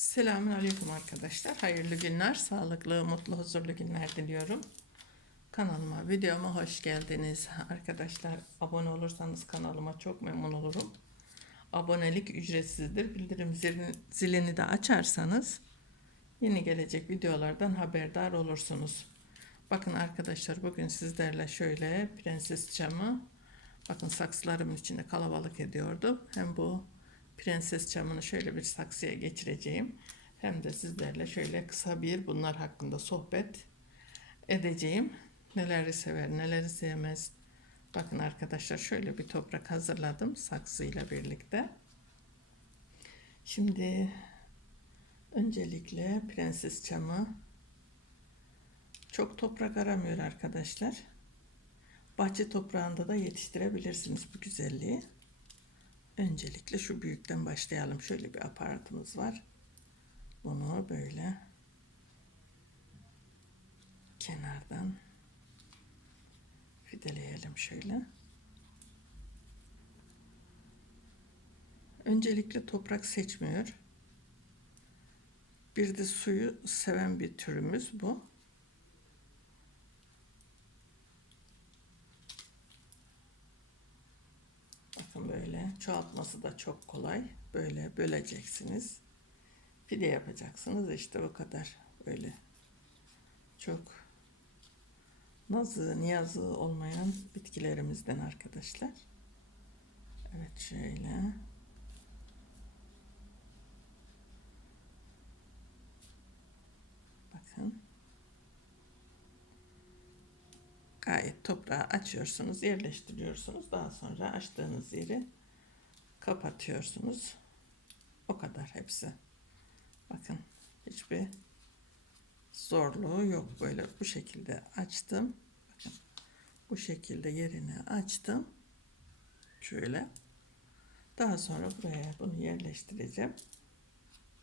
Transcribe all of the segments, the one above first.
Selamun Aleyküm arkadaşlar. Hayırlı günler, sağlıklı, mutlu, huzurlu günler diliyorum. Kanalıma, videoma hoş geldiniz. Arkadaşlar abone olursanız kanalıma çok memnun olurum. Abonelik ücretsizdir. Bildirim zilini, de açarsanız yeni gelecek videolardan haberdar olursunuz. Bakın arkadaşlar bugün sizlerle şöyle prenses çamı bakın saksılarımın içinde kalabalık ediyordu. Hem bu prenses çamını şöyle bir saksıya geçireceğim. Hem de sizlerle şöyle kısa bir bunlar hakkında sohbet edeceğim. Neleri sever, neleri sevmez. Bakın arkadaşlar şöyle bir toprak hazırladım saksıyla birlikte. Şimdi öncelikle prenses çamı çok toprak aramıyor arkadaşlar. Bahçe toprağında da yetiştirebilirsiniz bu güzelliği. Öncelikle şu büyükten başlayalım. Şöyle bir aparatımız var. Bunu böyle kenardan fideleyelim şöyle. Öncelikle toprak seçmiyor. Bir de suyu seven bir türümüz bu. Bakın böyle çoğaltması da çok kolay. Böyle böleceksiniz. Fide yapacaksınız. İşte o kadar. Böyle çok nazı, niyazı olmayan bitkilerimizden arkadaşlar. Evet şöyle. Bakın. Gayet toprağı açıyorsunuz, yerleştiriyorsunuz. Daha sonra açtığınız yeri kapatıyorsunuz. O kadar hepsi. Bakın hiçbir zorluğu yok. Böyle bu şekilde açtım. Bakın bu şekilde yerini açtım. Şöyle. Daha sonra buraya bunu yerleştireceğim.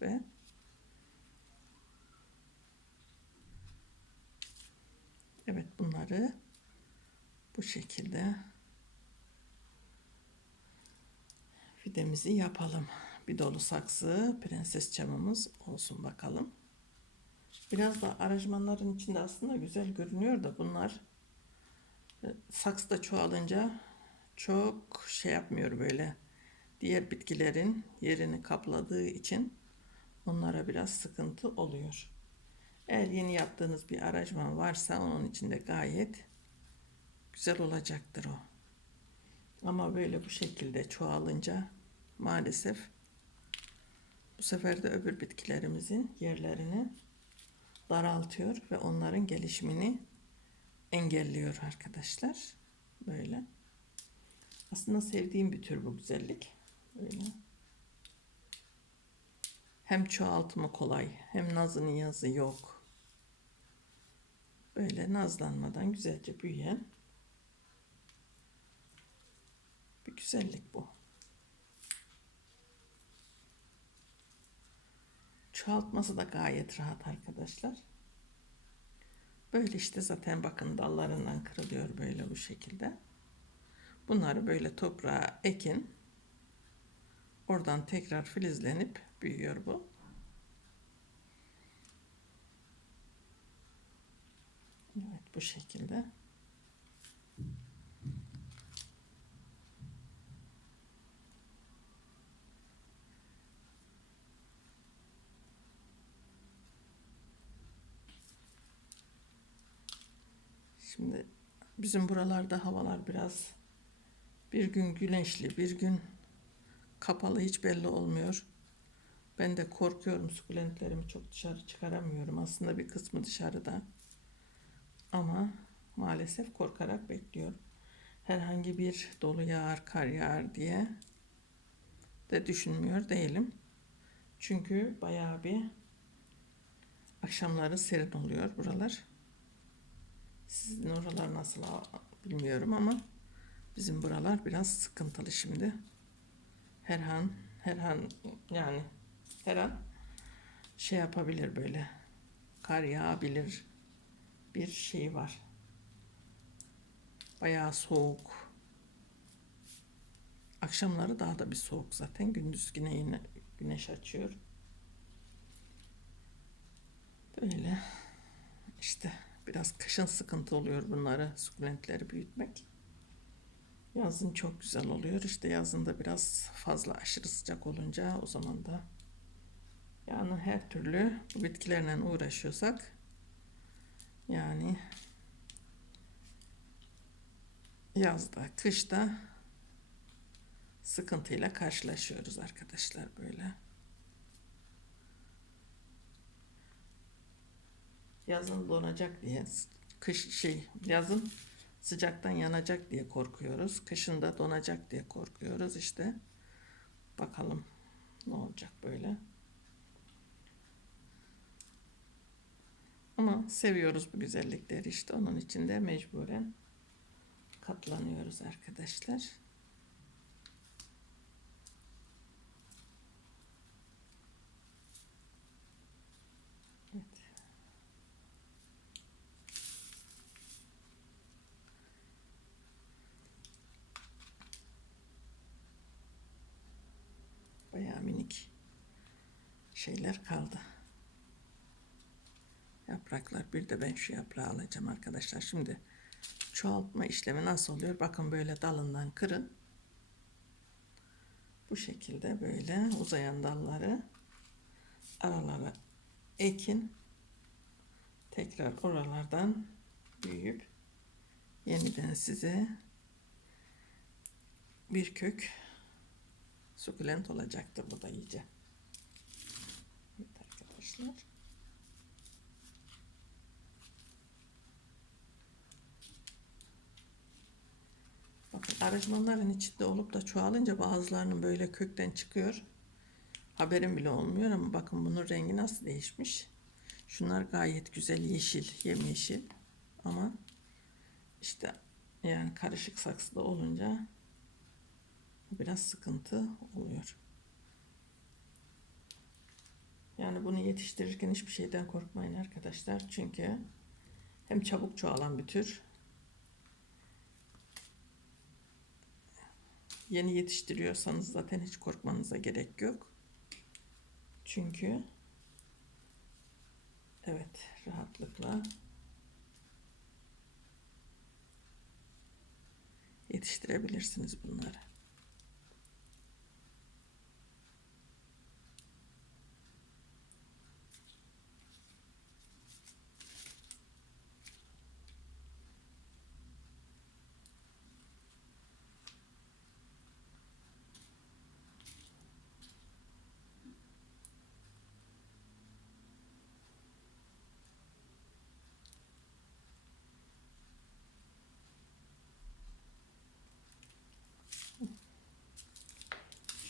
Ve Evet bunları bu şekilde fidemizi yapalım. Bir dolu saksı prenses çamımız olsun bakalım. Biraz da aranjmanların içinde aslında güzel görünüyor da bunlar e, saksı da çoğalınca çok şey yapmıyor böyle. Diğer bitkilerin yerini kapladığı için onlara biraz sıkıntı oluyor. Eğer yeni yaptığınız bir aranjman varsa onun içinde gayet güzel olacaktır o. Ama böyle bu şekilde çoğalınca maalesef bu sefer de öbür bitkilerimizin yerlerini daraltıyor ve onların gelişimini engelliyor arkadaşlar. Böyle. Aslında sevdiğim bir tür bu güzellik. Böyle. Hem çoğaltımı kolay hem nazı niyazı yok. Böyle nazlanmadan güzelce büyüyen bir güzellik bu. Çoğaltması da gayet rahat arkadaşlar. Böyle işte zaten bakın dallarından kırılıyor böyle bu şekilde. Bunları böyle toprağa ekin. Oradan tekrar filizlenip büyüyor bu. Evet bu şekilde. Şimdi bizim buralarda havalar biraz bir gün güneşli, bir gün kapalı hiç belli olmuyor. Ben de korkuyorum sukulentlerimi çok dışarı çıkaramıyorum. Aslında bir kısmı dışarıda. Ama maalesef korkarak bekliyorum. Herhangi bir dolu yağar, kar yağar diye de düşünmüyor değilim. Çünkü bayağı bir akşamları serin oluyor buralar. Sizin oralar nasıl bilmiyorum ama bizim buralar biraz sıkıntılı şimdi. Her an, yani her şey yapabilir böyle. Kar yağabilir. Bir şey var. Bayağı soğuk. Akşamları daha da bir soğuk zaten. Gündüz yine yine güneş açıyor. Böyle işte biraz kışın sıkıntı oluyor bunları sukulentleri büyütmek. Yazın çok güzel oluyor. İşte yazın da biraz fazla aşırı sıcak olunca o zaman da yani her türlü bu bitkilerle uğraşıyorsak yani yazda, kışta sıkıntıyla karşılaşıyoruz arkadaşlar böyle. Yazın donacak diye, kış şey yazın sıcaktan yanacak diye korkuyoruz. Kışın da donacak diye korkuyoruz işte. Bakalım ne olacak böyle. Ama seviyoruz bu güzellikleri işte. Onun için de mecburen katlanıyoruz arkadaşlar. Evet. Bayağı minik şeyler kaldı. Yapraklar. Bir de ben şu yaprağı alacağım arkadaşlar. Şimdi çoğaltma işlemi nasıl oluyor? Bakın böyle dalından kırın. Bu şekilde böyle uzayan dalları aralara ekin. Tekrar oralardan büyüyüp yeniden size bir kök sukulent olacaktır bu da iyice. Arkadaşlar. Bakın aranjmanların içinde olup da çoğalınca bazılarının böyle kökten çıkıyor. Haberim bile olmuyor ama bakın bunun rengi nasıl değişmiş. Şunlar gayet güzel yeşil, yemyeşil. Ama işte yani karışık saksıda olunca biraz sıkıntı oluyor. Yani bunu yetiştirirken hiçbir şeyden korkmayın arkadaşlar. Çünkü hem çabuk çoğalan bir tür yeni yetiştiriyorsanız zaten hiç korkmanıza gerek yok. Çünkü evet rahatlıkla yetiştirebilirsiniz bunları.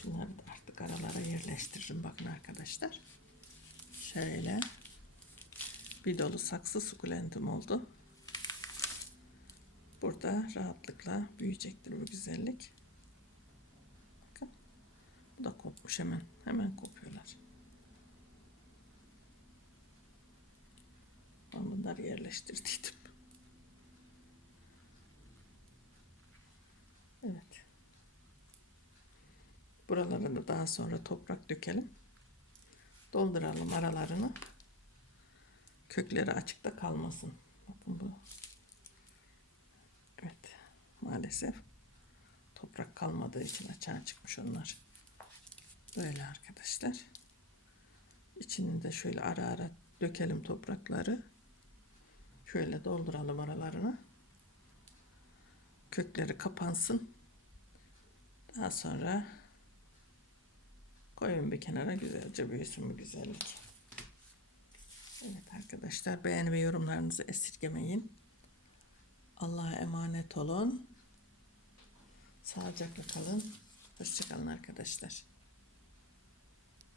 Şunları da artık aralara yerleştiririm. Bakın arkadaşlar. Şöyle bir dolu saksı sukulentim oldu. Burada rahatlıkla büyüyecektir bu güzellik. Bakın. Bu da kopmuş hemen. Hemen kopuyorlar. Ben bunları yerleştirdiydim. Evet. Buralara da daha sonra toprak dökelim. Dolduralım aralarını. Kökleri açıkta kalmasın. Bakın bu. Evet. Maalesef toprak kalmadığı için açığa çıkmış onlar. Böyle arkadaşlar. İçini de şöyle ara ara dökelim toprakları. Şöyle dolduralım aralarını. Kökleri kapansın. Daha sonra Koyun bir kenara güzelce büyüsün bu güzellik. Evet arkadaşlar beğeni ve yorumlarınızı esirgemeyin. Allah'a emanet olun. Sağlıcakla kalın. Hoşçakalın arkadaşlar.